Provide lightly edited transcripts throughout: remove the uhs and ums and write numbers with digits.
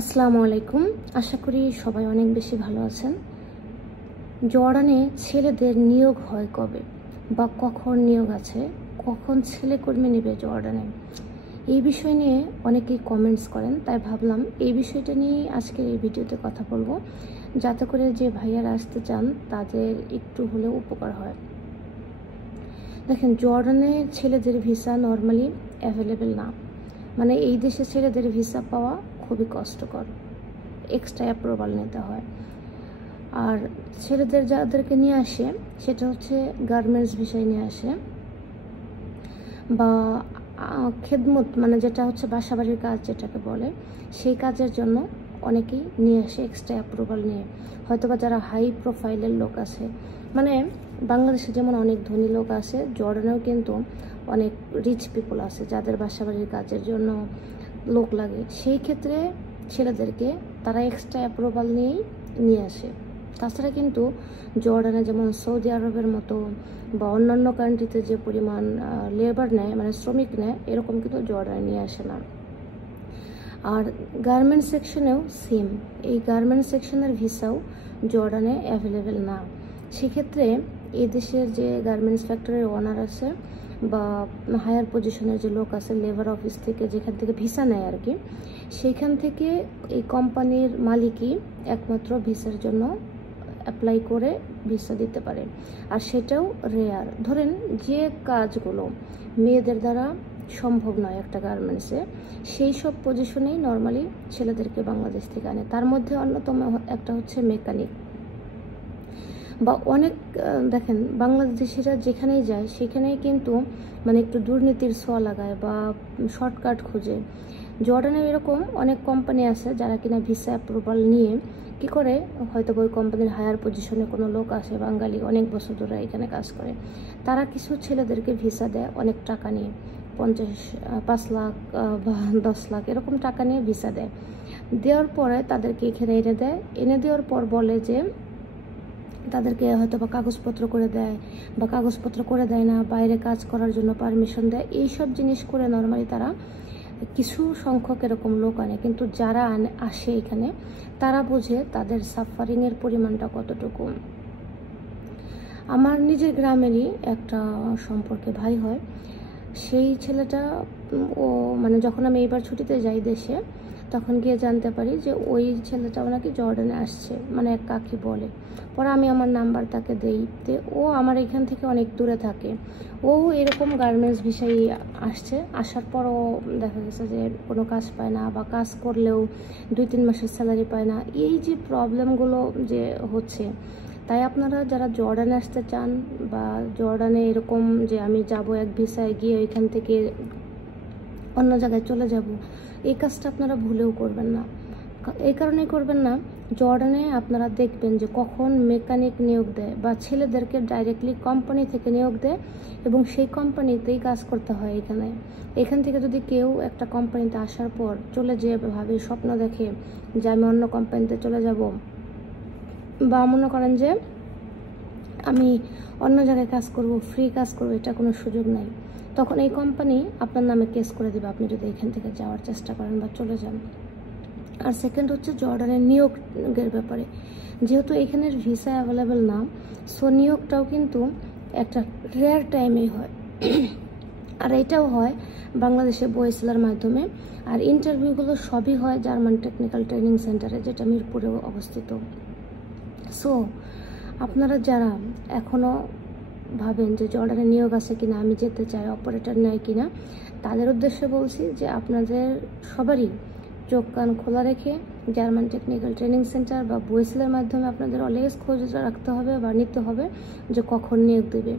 আসসালামু আলাইকুম। আশা করি সবাই অনেক বেশি ভালো আছেন। জর্ডানে ছেলেদের নিয়োগ হয় কবে বা কখন নিয়োগ আছে, কখন ছেলে কর্মী নেবে জর্ডানে, এই বিষয় নিয়ে অনেকেই কমেন্টস করেন। তাই ভাবলাম এই বিষয়টা নিয়ে আজকের এই ভিডিওতে কথা বলবো, যাতে করে যে ভাইয়ারা আসতে চান তাদের একটু হলেও উপকার হয়। দেখেন, জর্ডানে ছেলেদের ভিসা নর্মালি অ্যাভেলেবেল না, মানে এই দেশে ছেলেদের ভিসা পাওয়া খুবই কষ্টকর, এক্সট্রা অ্যাপ্রুভাল নিতে হয়। আর ছেলেদের যাদেরকে নিয়ে আসে সেটা হচ্ছে গার্মেন্টস ভিসায় নিয়ে আসে, বা খেদমত মানে যেটা হচ্ছে বাসাবাড়ির কাজ যেটাকে বলে, সেই কাজের জন্য অনেকেই নিয়ে আসে এক্সট্রা অ্যাপ্রুভাল নিয়ে। হয়তোবা যারা হাই প্রোফাইলের লোক আছে, মানে বাংলাদেশে যেমন অনেক ধনী লোক আছে, জর্ডানেও কিন্তু অনেক রিচ পিপল আছে যাদের বাসাবাড়ির কাজের জন্য লোক লাগে। সেই ক্ষেত্রে ছেলেদেরকে তারা এক্সট্রা অ্যাপ্রুভাল নিয়েই নিয়ে আসে। তাছাড়া কিন্তু জর্ডানে যেমন সৌদি আরবের মতো বা অন্যান্য কান্ট্রিতে যে পরিমাণ লেবার নেয়, মানে শ্রমিক নেয়, এরকম কিন্তু জর্ডানে নিয়ে আসে না। আর গার্মেন্টস সেকশনেও সেম, এই গার্মেন্টস সেকশনের ভিসাও জর্ডানে অ্যাভেলেবেল না। সেক্ষেত্রে এই দেশের যে গার্মেন্টস ফ্যাক্টরির ওনার আছে বা হায়ার পজিশনের যে লোক আছে লেবার অফিস থেকে, যেখান থেকে ভিসা নেয় আর কি, সেইখান থেকে এই কোম্পানির মালিকই একমাত্র ভিসার জন্য অ্যাপ্লাই করে ভিসা দিতে পারে। আর সেটাও রেয়ার। ধরেন যে কাজগুলো মেয়েদের দ্বারা সম্ভব নয় একটা গার্মেন্টসে, সেই সব পজিশনেই নর্মালি ছেলেদেরকে বাংলাদেশ থেকে আনে। তার মধ্যে অন্যতম একটা হচ্ছে মেকানিক, বা অনেক দেখেন বাংলাদেশিরা যেখানেই যায় সেখানেই কিন্তু মানে একটু দুর্নীতির ছোঁয়া লাগায় বা শর্টকাট খুঁজে। জর্ডানে এরকম অনেক কোম্পানি আছে যারা কিনা ভিসা অ্যাপ্রুভাল নিয়ে কি করে, হয়তো ওই কোম্পানির হায়ার পজিশনে কোনো লোক আসে বাঙালি, অনেক বছর ধরে এখানে কাজ করে, তারা কিছু ছেলেদেরকে ভিসা দেয় অনেক টাকা নিয়ে, 5 লাখ বা 10 লাখ এরকম টাকা নিয়ে ভিসা দেয়। দেওয়ার পরে তাদেরকে এখানে এনে দেয়, এনে দেওয়ার পর বলে যে তাদেরকে হয়তো বা কাগজপত্র করে দেয় বা কাগজপত্র করে দেয় না, বাইরে কাজ করার জন্য পারমিশন দেয়। এইসব জিনিস করে নর্মালি তারা কিছু সংখ্যক এরকম লোক আনে, কিন্তু যারা আসে এখানে তারা বোঝে তাদের সাফারিংয়ের পরিমাণটা কতটুকু। আমার নিজের গ্রামেরই একটা সম্পর্কে ভাই হয়, সেই ছেলেটা ও মানে যখন আমি এইবার ছুটিতে যাই দেশে, তখন গিয়ে জানতে পারি যে ওই ছেলেটাও নাকি জর্ডানে আসছে, মানে এক কাকি বলে। পরে আমি আমার নাম্বার তাকে দেই, ও আমার এখান থেকে অনেক দূরে থাকে, ও এরকম গার্মেন্টস ভিসায় আসছে। আসার পরও দেখা গেছে যে কোনো কাজ পায় না, বা কাজ করলেও 2-3 মাসের স্যালারি পায় না। এই যে প্রবলেমগুলো যে হচ্ছে, তাই আপনারা যারা জর্ডানে আসতে চান বা জর্ডানে এরকম যে আমি যাব এক ভিসায় গিয়ে ওইখান থেকে অন্য জায়গায় চলে যাব, এই কাজটা আপনারা ভুলেও করবেন না। এই কারণেই করবেন না, জর্ডানে আপনারা দেখবেন যে কখন মেকানিক নিয়োগ দেয় বা ছেলেদেরকে ডাইরেক্টলি কোম্পানি থেকে নিয়োগ দেয়, এবং সেই কোম্পানিতেই কাজ করতে হয়। এখান থেকে যদি কেউ একটা কোম্পানিতে আসার পর চলে যেয়ে ভাবে, স্বপ্ন দেখে যে আমি অন্য কোম্পানিতে চলে যাব, বা মনে করেন যে আমি অন্য জায়গায় কাজ করব, ফ্রি কাজ করব, এটা কোনো সুযোগ নাই, তখন এই কোম্পানি আপনার নামে কেস করে দেবে আপনি যদি এখান থেকে যাওয়ার চেষ্টা করেন বা চলে যান। আর সেকেন্ড হচ্ছে জর্ডানের নিয়োগের ব্যাপারে, যেহেতু এখানের ভিসা অ্যাভেলেবেল না, সো নিয়োগটাও কিন্তু একটা রেয়ার টাইমেই হয়। আর এটাও হয় বাংলাদেশে বয়েসেলার মাধ্যমে। আর ইন্টারভিউগুলো সবই হয় জার্মান টেকনিক্যাল ট্রেনিং সেন্টারে, যেটা মিরপুরে অবস্থিত। সো আপনারা যারা এখনও ভাবেন যে জর্ডানে নিয়োগ আছে কিনা, আমি যেতে চাই, অপারেটর নেয় কিনা, তাদের উদ্দেশ্যে বলছি যে আপনাদের সবারই চোখ কান খোলা রেখে জার্মান টেকনিক্যাল ট্রেনিং সেন্টার বা বয়েসেলের মাধ্যমে আপনাদের অলওয়েজ খোঁজ রাখতে হবে বা নিতে হবে যে কখন নিয়োগ দেবে।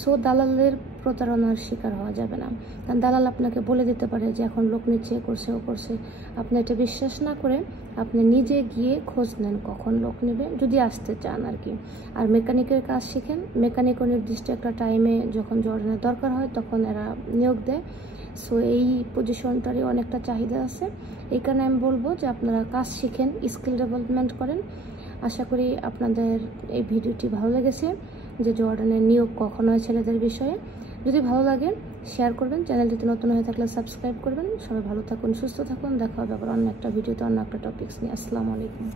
সো দালালের প্রতারণার শিকার হওয়া যাবে না, কারণ দালাল আপনাকে বলে দিতে পারে যে এখন লোক নিচ্ছে, করছে, ও করছে। আপনি এটা বিশ্বাস না করে আপনি নিজে গিয়ে খোঁজ নেন কখন লোক নেবে, যদি আসতে চান আর কি। আর মেকানিকের কাজ শিখেন, মেকানিকও নির্দিষ্ট একটা টাইমে যখন জর্ডানের দরকার হয় তখন এরা নিয়োগ দেয়। সো এই পজিশনটারই অনেকটা চাহিদা আছে। এই কারণে আমি বলবো যে আপনারা কাজ শিখেন, স্কিল ডেভেলপমেন্ট করেন। আশা করি আপনাদের এই ভিডিওটি ভালো লেগেছে, যে জর্ডানের নিয়োগ কখন হয় ছেলেদের বিষয়ে। যদি ভালো লাগে শেয়ার করবেন। চ্যানেলটিতে নতুন হয়ে থাকলে সাবস্ক্রাইব করবেন। সবাই ভালো থাকুন, সুস্থ থাকুন। দেখা হবে আবার অন্য একটা ভিডিওতে, অন্য একটা টপিকস নিয়ে। আসসালামু আলাইকুম।